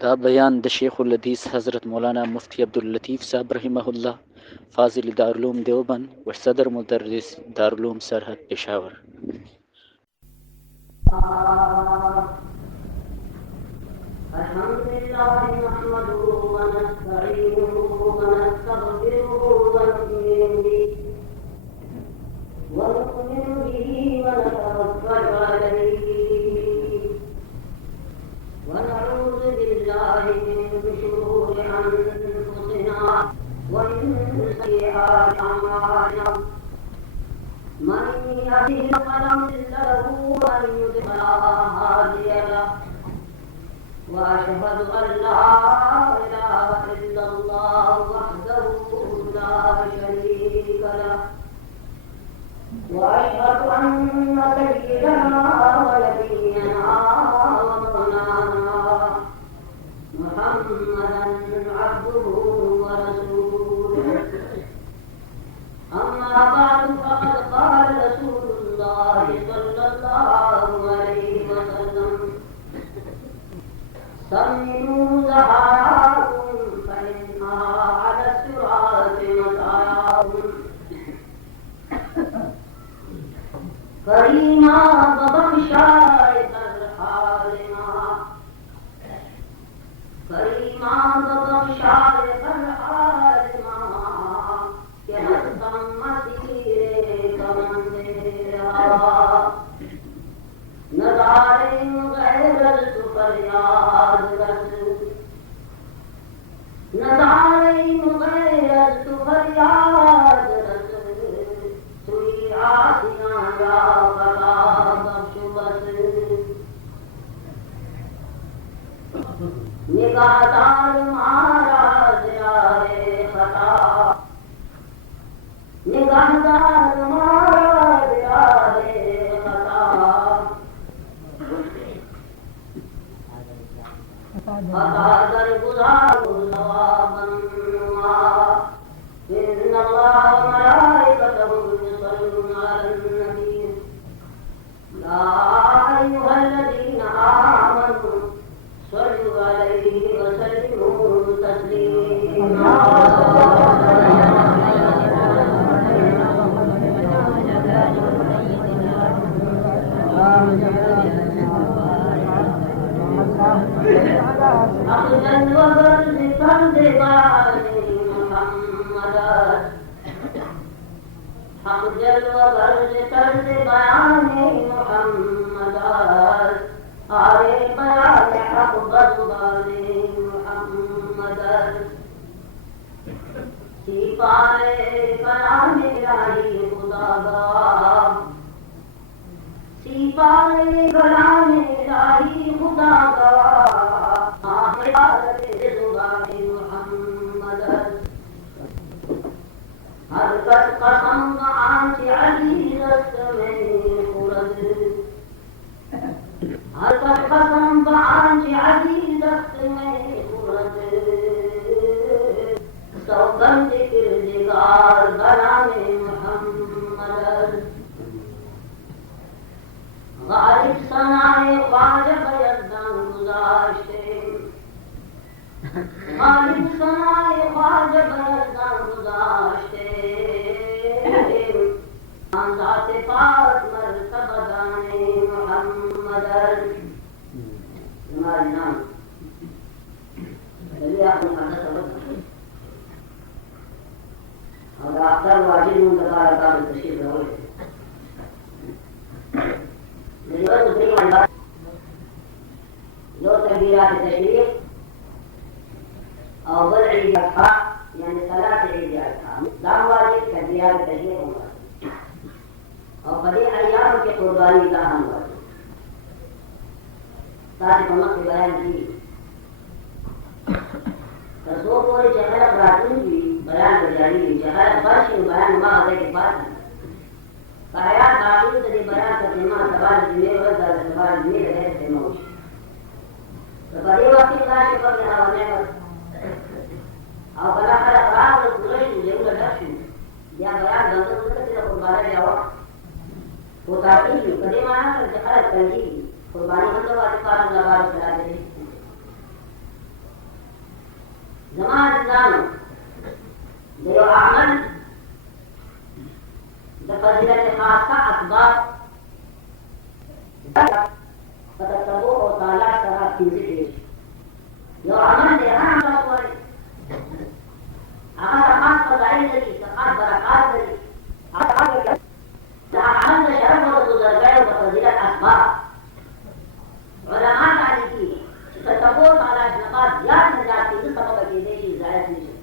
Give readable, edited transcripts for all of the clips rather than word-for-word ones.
دا بیان د شیخ الحدیث حضرت مولانا مفتی عبداللطیف صاحب رحمه الله فاضل دارالعلوم دیوبند و صدر مدرس دارالعلوم سرحد پشاور. الحمد لله نحمده ونستعينه ونستغفره ونؤمن به ونتوكل عليه ونعوذ بالله من شرور أنفسنا ومن سيئات أعمالنا من يهده فلا مضل له ومن يضلل فلا هادي له وأشهد أن لا إله إلا الله وحده لا شريك له وأشهد أن سيدنا ونبينا ومولانا محمدا عبده ورسوله. أما بعد فقد قال رسول الله صلى الله عليه وسلم: سمنوا زهراكم فإنها على الصراط مطاياكم كريما وبخشاي فرحالنا كريما وبخشاي فرحالنا كهدم مسير كمندرها نظارين غير الفرياد رسول نظارين غير الفرياد رسول سوي آسنا يا بلا بخش بس نگاهدار مارا جائے خطا نگاهدار مارا جائے خطا فقادر گزار ثوابا إن الله وملائكته يصلون على النبي يا أيها الذين آمنوا صلوا عليه وسلموا تسليما. أخذا وبرزقا ببعض محمدا أخذا وبرزقا ببيان محمدا آرے بیان حق بزبان محمدا سپارے کلام الہی خدا گواہ سپارے کلام الہی خدا گواہ آخرت زبان محمدا ہر کس قسم آنچ عزیزت میں خورد هر قسم بآنچ عزیزت میں خورد سوگند کردگار بران محمد غالب ثنائے خواجہ یزدان گزاشتے غالب ثنائے خواجہ یزدان گزاشتے ذات پاک مرتبہ دانے محمد ہمارے نام چلیے آپ مقدس سبق اور اختر واجد منتظر اکار تشریف رہے میری بات دوسری بات دو تکبیرات تشریف اول عید الاضحیٰ یعنی صلاة عید الاضحیٰ دام واجد تکبیرات تشریف ہوگا اور بڑے ایام کے قربانی کا ہم ہوا تاکہ ہم کی بیان کی تصور پورے چہرہ براتون کی بیان کر جاری ہے چہرہ برش میں بیان ماں ہوتے کے پاس کہیات باقی تجھے بیان کا تیمہ سوال جنہیں ورد ہے سوال جنہیں رہے تیمہ ہوشی تو بڑے وقتی خلاش پر جہاں ہونے پر اور بلا خلا خراب اور قرش جہوں لڑکشن یا بیان گندر ہوتا تیرا قربانہ جاؤ وہ تاکیل قدیم آنا کر جہارت تنجیل قربانی ہم لوگ آتے پاس اللہ بارک صلاح دے زمان زانو دیو عمل فضیلت خاصة أسباب فتتبوه تعالى سراب في ذكره لو عمل لي أنا عمل صوري أخذ خاص فضائل لي تخاص بركات لي أخذ عملت شرف وتزرقائه بفضيلة أسباب علماء تعليقين تتبوه تعالى نقاط زياد نجات في ذي سبب كيديشي زائد نجات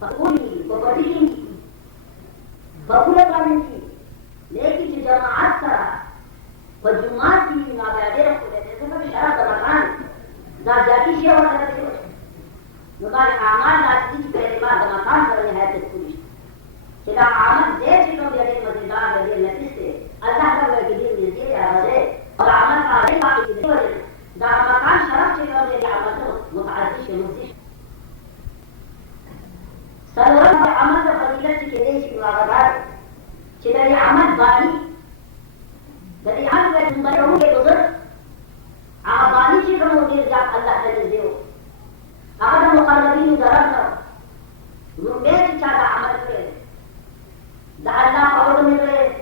فقولي وقديم فقولة منك لكن جماعات سرا فالجماعات في نابعدير قولة تسمى بشرف رمضان ذا جاتي شيء ولا تسوش نقال أعمال لازم تبقى بعد مكان سرا نهاية الكلش كده عمل زي شكل بيدين مزيدان بيدين نتيسة الله كبير كدير مزيد يا غزي والعمل قارئ باقي كدير ذا مكان شرف شكل بيدين عمله متعديش ومزيش سلوات عمل فضيلة كديش مراغبات كده عمل بالي ده عمل من بيوم كبزر عبالي شكل مدير جاب الله تنزيه هذا مقربين درجة من بيت شاد عمل كده ده الله قول من غير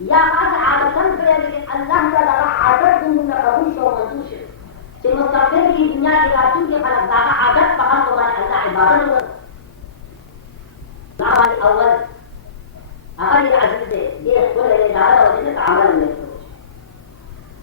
يا قاس عادة كده لكن الله تعالى عادت من قبول شو منتوش في مستقبل في الدنيا كده تيجي خلاص ده عادت فقط الله عبادة العمل الأول أقل العزيز ده كل اللي داره وجدت عمل من الفروج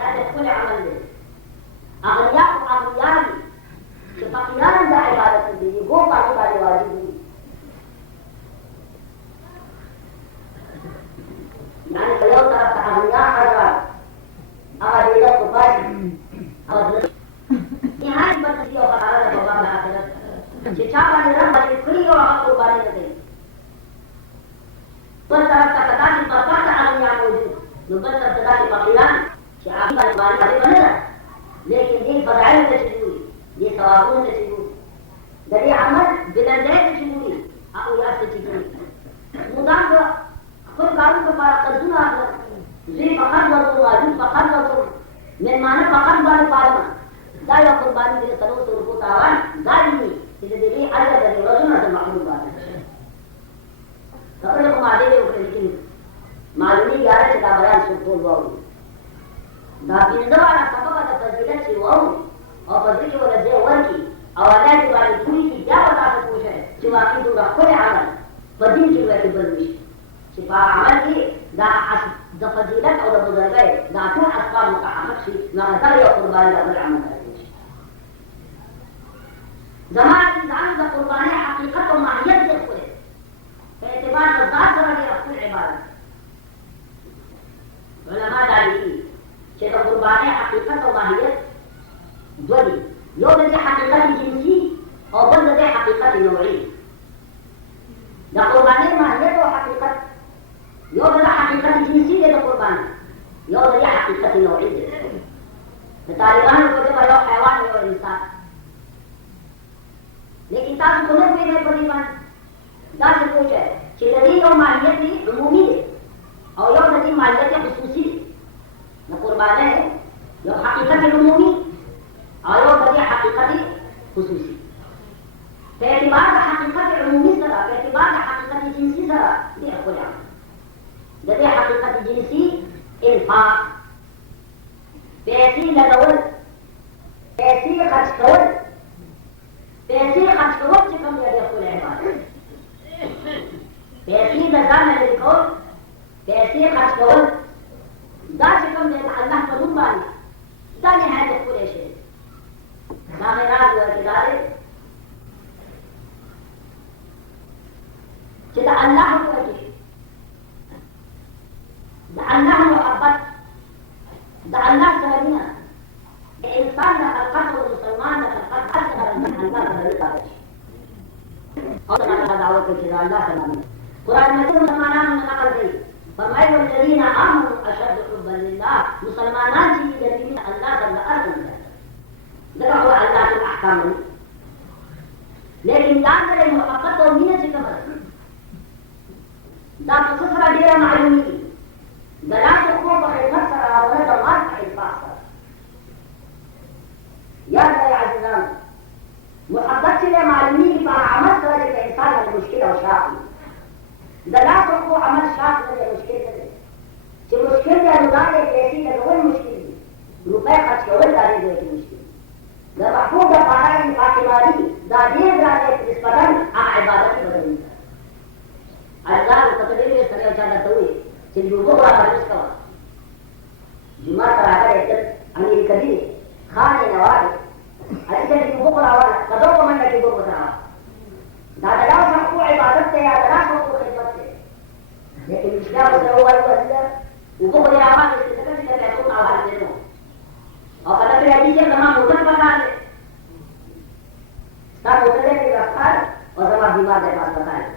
هذا كل عمل له أغنياء وأغنياء فقيران ده عبادة دي هو عبادة واجب يعني لو تركت أغنياء حرام أغنياء كفار نهاية بردسية وقرارة بابا الآخرة شچابا نرم بلي كريو وحق قرباني ندي بل طرف تقداشي برباط أغنياء موجود نبل طرف تقداشي فقيران شعابي قرباني ندي بندا لكن دي فضعين تشجوري دي ثوابون تشجوري دي عمل بلندات تشجوري أقويات تشجوري مدام كل قانون كفارة قدونا زي فقر نظر واجب فقر نظر من معنى فقط بان فارما دا یو قرباني دې سلو سو کو تاوان ځاني چې دې اجر دې ورځونه سره محمود باندې خبره کوم عادي دی وکړي لیکن معلومي یاره چې دا بیان څو ټول وایي دا پیندواله سبب د فضیلت چې وایي او په دې کې ولې ورکی او الله دې باندې پوری کی بیا به تاسو پوښتنه چې واقعي دوه خپل عمل په دې کې ورته بل نشي چې په عمل کې دا د فضیلت او د بزرګۍ دا ټول اسباب متحقق شي نو دا یو قرباني د عمل دی زمانه ځان د قرباني حقیقت او ماهیت دې خپل په اعتبار د ذات سره د خپل عبادت علماء دا دي چې د قرباني حقیقت او ماهیت دوه دي یو د حقیقت جنسي او بل د حقیقت نوعي د قرباني ماهیت او حقیقت یو د حقیقت جنسي د قرباني یو د حقیقت نوعي د طالبانو په دې یو حیوان یو انسان لیکن تاسو کومه پیښه پرې باندې دا څه کوچه چې د دې یو ماهیت دی عمومي دی او یو د دې ماهیت خصوصي دی د قرباني یو حقیقت عمومي او یو د دې حقیقت خصوصي په اعتبار د حقیقت عمومي سره په اعتبار د حقیقت جنسي سره دې خپل د دې حقیقت جنسي انفاق پیسې لګول پیسې خرج کول پیسې خرج کول چې کوم دی خپل عبادت پیسې د ځان لري کول پیسې خرج کول دا چې کوم دی الله په نوم باندې دا نهایت خپل شي دا مې راز ورکړل چې دا الله ورکړي دا الله محبت دا الله سره مینه انسان د خلقت او مسلمان د خلقت اصغر من الله سره تعلق او دا دعوه کوي چې الله سره مینه قرآن مجید مسلمانانو نقل کوي فرمایي والذین آمنوا اشد حبا لله مسلمانان چې د دې الله سره ارزښت دا هو الله الاحکام لیکن ځان سره محبت او مینه چې کومه دا په سره ډیره معلومي د لاس په خدمت سره او د مال په انفاق سره یا عزیزان محبت چې معلومي په عمل سره د انسان د مشکل او شاق د لاس په عمل شاق نه مشکل دی چې مشکل دی نو دا پیسې لګول مشکل دي روپۍ خرج کول دا دی مشکل د محبوب د پاره انفاق مالي دا ډېر راځي نسبتاً عبادت بدلوي الله تقدیر سره چا درته وي چې یو وګړه باندې ښکوا جمعه راغله امریکا دی خان نواز اته یو وګړه والا کدو کومه کې وګړه دا دغه څه عبادت ته یا دغه څه خدمت ته لیکن اسلام ته وایي وسله وګړه راوړل چې څنګه چې له کوم اواز دی نو او کله چې دې زما موټر پکاره تا موټر کې راځه او زما بیمار دی پاتای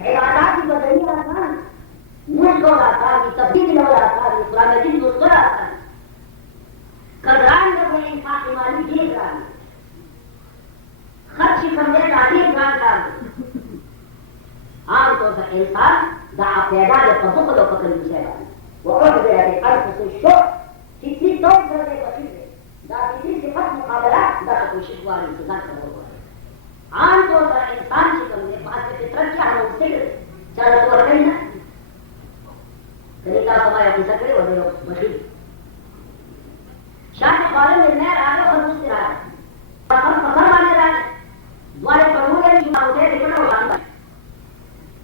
عبادات کی بدنی آسان ملک اور آسان تبدیل اور آسان قرآن مجید مذکر آسان قدران میں وہ انفاق مالی دیر ران خرچ کرنے کا دیر ران کام عام طور پر انسان دعا پیدا ہے فضل و فقر مسیحان وقت دے رہے ارس سے شوق کسی طور پر دے بخیر ہے دا کسی صفت مقابلہ دا کوئی شکواری سزا کا ہوا عام طور پر انسان کی کم نے بات سے فطرت کیا ہم سے چاہے تو ورکڑی نا طریقہ سمایا کی سکرے وہ دیو مشہور شاہ کے قالم میں نیر آگے اور دوسرے آگے فصل بانے رہا دوارے پڑھوں گے جو ہوتے ہیں دیکھنا وہ شاندہ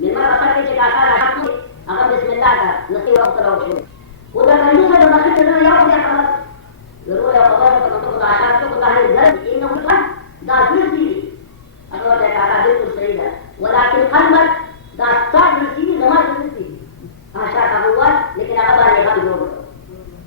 ملمہ فصل کے چکاکا رہا تو اگر بسم اللہ کا نصیب وقت رہا شروع ادھر کنجو سے جو دخل کرنا یا ہو گیا خبر ضرور ہے خبر ہے تو کتا آشار تو کتا ہے ذر ان نوکلا دا ذر دی أقول لك على بيت السيدة ولكن قلبك دا صار نسيبي زمان نسيبي أشاك أبوال لكن أبدا لغاية يوم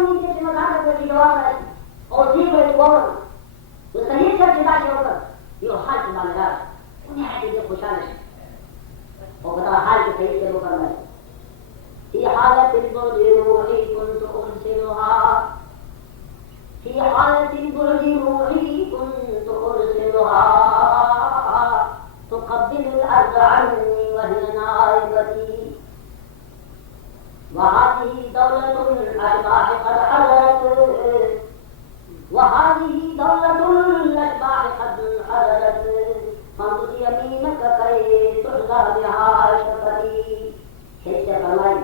من كيف مكانك في جوابك أو زيك جوابك وسيد سر كذا جوابك يوحال كذا مدار ونحكي دي خوشالش وبدا حال كيف جوابك في حالة البرد روحي كنت أرسلها في حالة البرد روحي كنت أرسلها تقبل الأرض عني وهي نائبتي وهذه دولة الأشباح قد حضرت وهذه دولة الأشباح قد حضرت فانظر يمينك كي تحظى بها شفتي كيف فرمي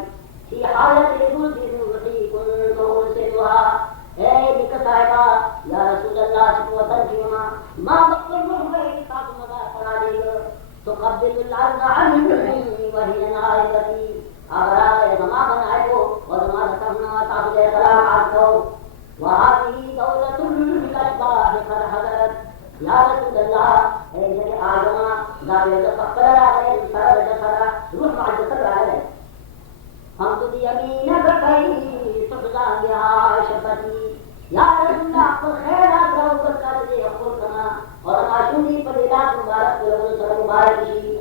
في حالة الجلد الروحي كنت أرسلها أي بك صاحبا يا رسول الله شكوى ترجمة ما بقي الروحي كاتم مدى تقبل الأرض عني وهي نائبتي أغرى زما بنائبو وزما ذكرنا تعبد كلام عرضو وهذه دولة الأشباح قد حضرت يا رسول الله أي جل آجما دابيد فقر عليه سرد جسر روح بعد جسر عليه فانظر يمينك كي تحظى بها شفتي يا رسول الله خير أدرو بسر دي أخلقنا ورما شودي فضيلات مبارك ولو سر مبارك شيء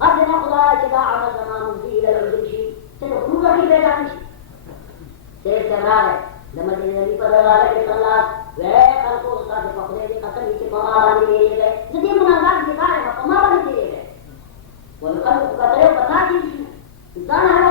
قد نقضى اتباع ما زمان فيه الى الجيش سنقول في بيان سيستمر لما النبي صلى الله عليه وسلم وخلقوا استاذ فقره دي قتل في قمار دي ندي من الله دي قال قمار دي والقلب قتل بتاعي انسان هذا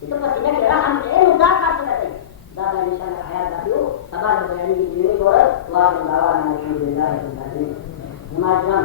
itu pasti nak kira hamil mudah kan sekali. Dah insyaallah hayat baru sabar berani diri orang wa bawa alhamdulillah rabbil macam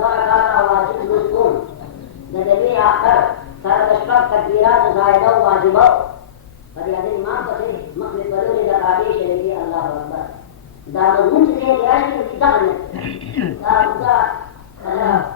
zara ka wajib muskun jadi akhir sarkashka takbirat zaida wajib pada hari imam pasti makhluk baru ni dah kali syariki Allahu akbar dah mungkin dia dia ni tidak ni dah ada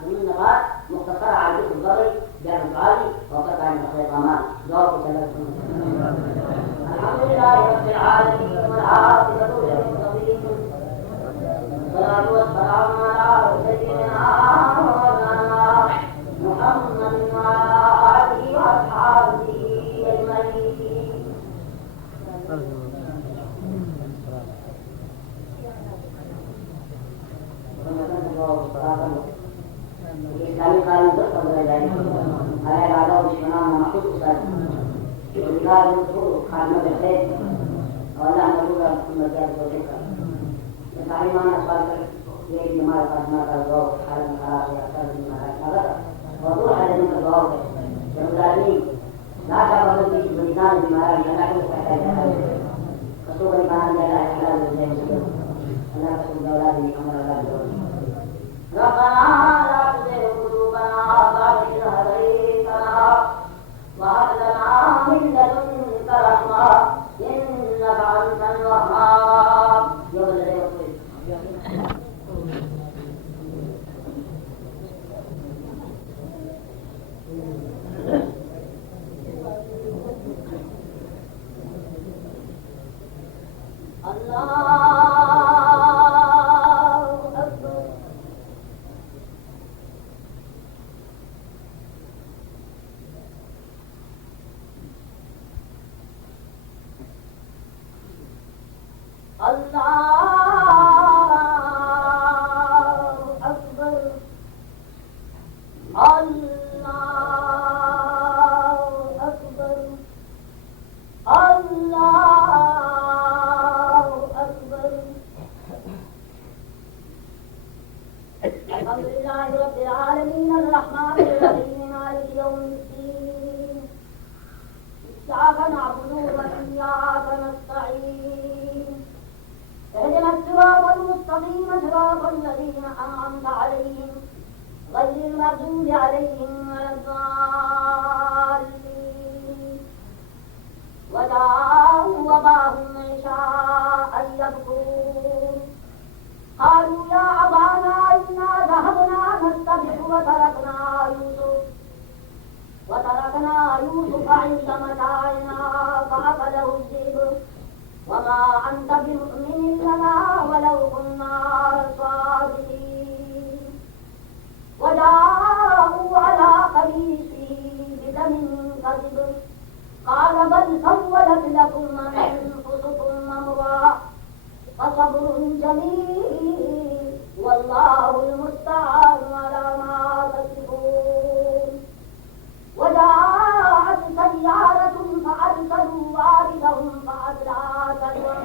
من النبات مختصر على الجبل job العالي وقطع عن الخيطان ضوء الحمد لله رب العالمين والعاقبة للمتقين والصلاة والسلام على سيدنا محمد وعلى آله وأصحابه أجمعين. الإسلامي قال ذكر ذلك على الأعداء والشمال ومحفوظ وقال الدخول خادمة الخير ولا نقول المجال والذكر نتعلم أن أصحاب يجب ما قدمت الضوء على المخاطر وأكثر من المخاطر وضوء على ذلك الضوء والمدارين لا تعبد في بلدان بمعارف لا تكون تحتاج خصوصا كان لا إحلال زي مسلم ولا تكون أولادي أمر الله ربنا لا تزغ قلوبنا بعد إذ هديتنا وهب لنا من لدنك رحمة إنك أنت الوهاب. الحمد لله رب العالمين الرحمن الرحيم مالك يوم الدين إياك نعبد وإياك نستعين اهدنا الصراط المستقيم صراط الذين أنعمت عليهم غير المغضوب عليهم ولا الضالين وجاءوا وباهم عشاء يبكون قالوا يا أبانا إنا ذهبنا نستبق وتركنا يوسف عند متاعنا فأخذه الذئب وما أنت بمؤمن لنا ولو كنا صادقين وجاءوا على قميصه بدم كذب قال بل سولت لكم أنفسكم أمرا فصبر جميل والله المستعان على ما تصفون. وجاءت سيارة فأرسلوا واردهم فأدلى دلوه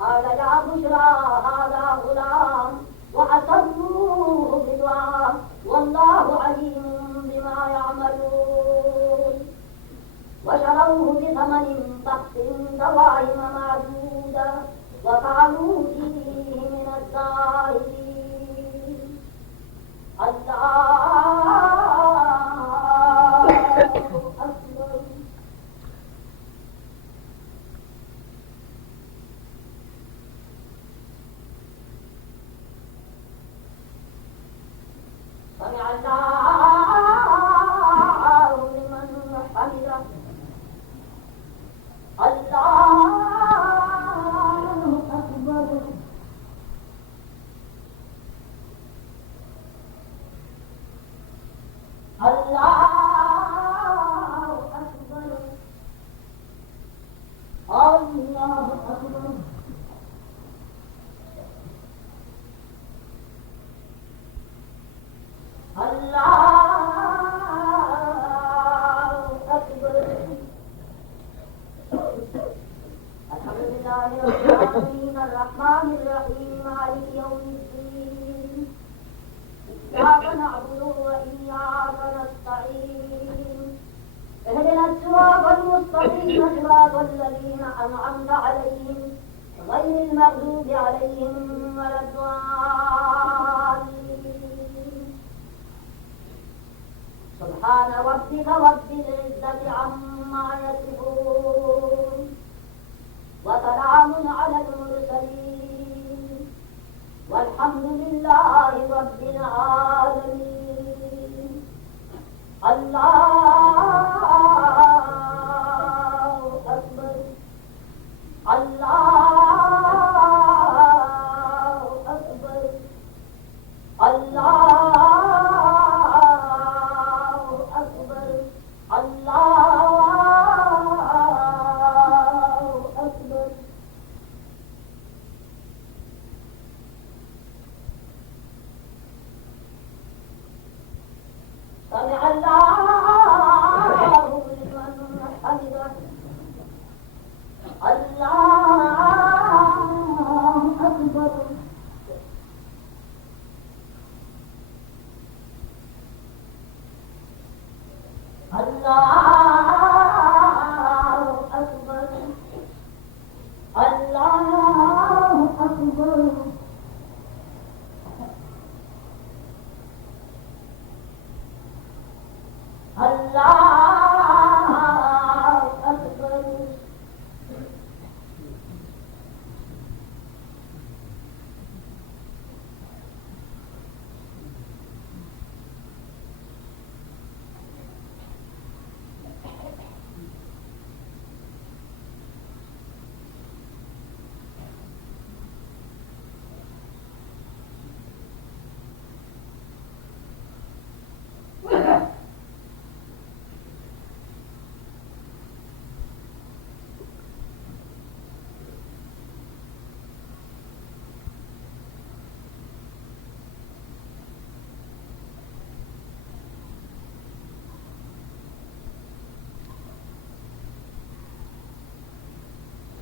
قال يا بشرى هذا غلام وأسروه بدعاء والله عليم بما يعملون. وشروه بثمن بخس دراهم معدودة وكانوا فيه من الزاهدين. الله أكبر. سمع الله لمن حمده. الله أكبر. الله أكبر. الله أكبر. الله أكبر. الحمد لله رب العالمين الرحمن الرحيم مالك يوم الدين إياك نعبد وإياك نستعين اهدنا الصراط المستقيم صراط الذين أنعمت عليهم غير المغضوب عليهم ولا الضالين. سبحان ربك رب العزة عما يصفون وسلام على المرسلين والحمد لله رب العالمين.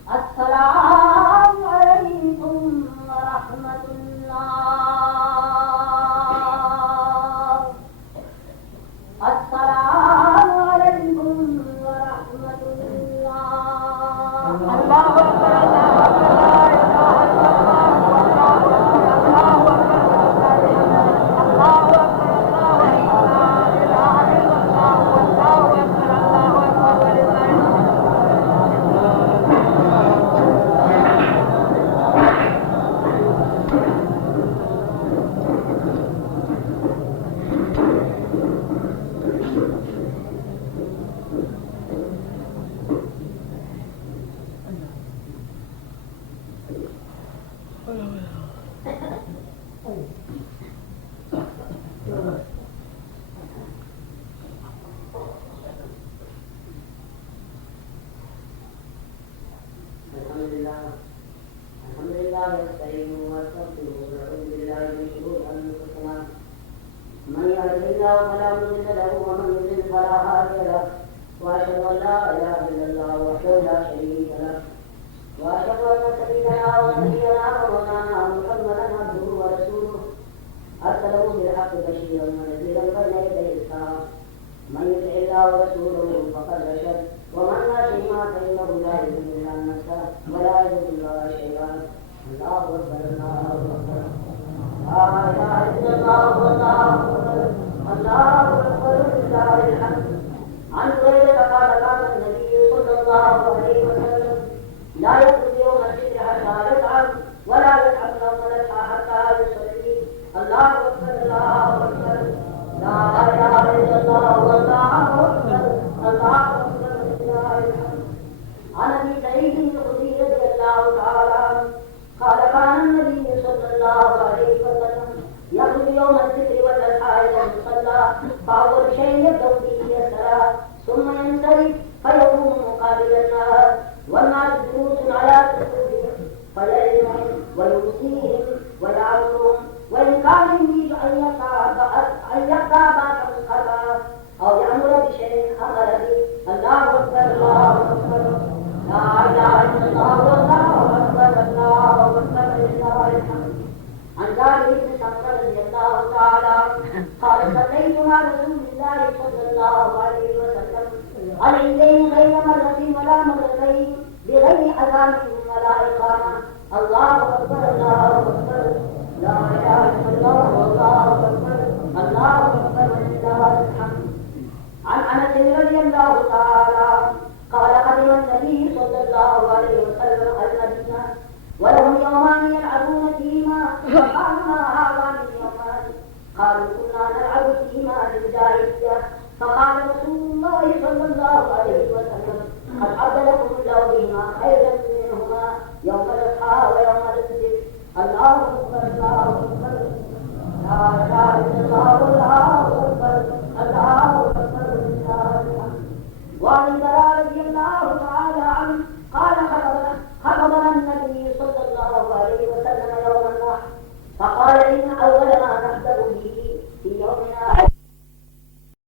السلام عليكم ورحمة الله. السلام عليكم ورحمة الله. الله أكبر الله الحمد لله نستعينه ونستغفره ونعوذ بالله من شرور انفسنا من يهده الله فلا مضل له ومن يضلل فلا هادي له واشهد ان لا اله الا الله وحده لا شريك له واشهد ان سيدنا ونبينا ومولانا محمدا عبده ورسوله ارسله بالحق بشيرا ونذيرا بين يدي الساعه من يطع الله ورسوله فقد رشد ومن يعصهما فانه لا يضل الا نفسه ولا يضر الله شيئا. الله اكبر الله اكبر لا اله الا الله والله اكبر الله اكبر لله الحمد. عن هريره قال قال النبي صلى الله عليه وسلم لا يخرج يوم الفطر حتى يطعم ولا يطعم يوم الاضحى حتى يصلي. الله اكبر الله اكبر لا اله الا الله والله اكبر الله اكبر لله الحمد. عن ابي سعيد الخدري رضي الله تعالى عنه قال كان النبي صلى الله عليه وسلم يخرج يوم الفطر والاضحى الى المصلى فاول شيء يبدا به الصلاه ثم ينصرف فيقوم مقابل الناس والناس جلوس على سجودهم فيعلمهم ويوصيهم ويعظهم وان كان يريد ان يقطع بعض الخطا او يامر بشيء امر به. الله اكبر الله اكبر لا اله الا الله والله اكبر الله اكبر لله الحمد. عن جابر بن سمره رضي الله تعالى قال صليت مع رسول الله صلى الله عليه وسلم العيدين غير مرة ولا مرتين بغير اذان ولا اقامه. الله اكبر الله اكبر لا اله الا الله والله اكبر الله اكبر لله الحمد. عن انس رضي الله تعالى قال قدم النبي صلى الله عليه وسلم المدينه ولهم يومان يلعبون فيهما فقال ما هذان اليومان؟ قالوا كنا نلعب فيهما في الجاهليه فقال رسول الله صلى الله عليه وسلم قد عد لكم الله بهما خيرا منهما يوم الاضحى ويوم الفطر الله اكبر الله اكبر لا اله الا الله الله اكبر الله اكبر لله الحمد. وعن البراء رضي الله تعالى عنه قال خطبنا النبي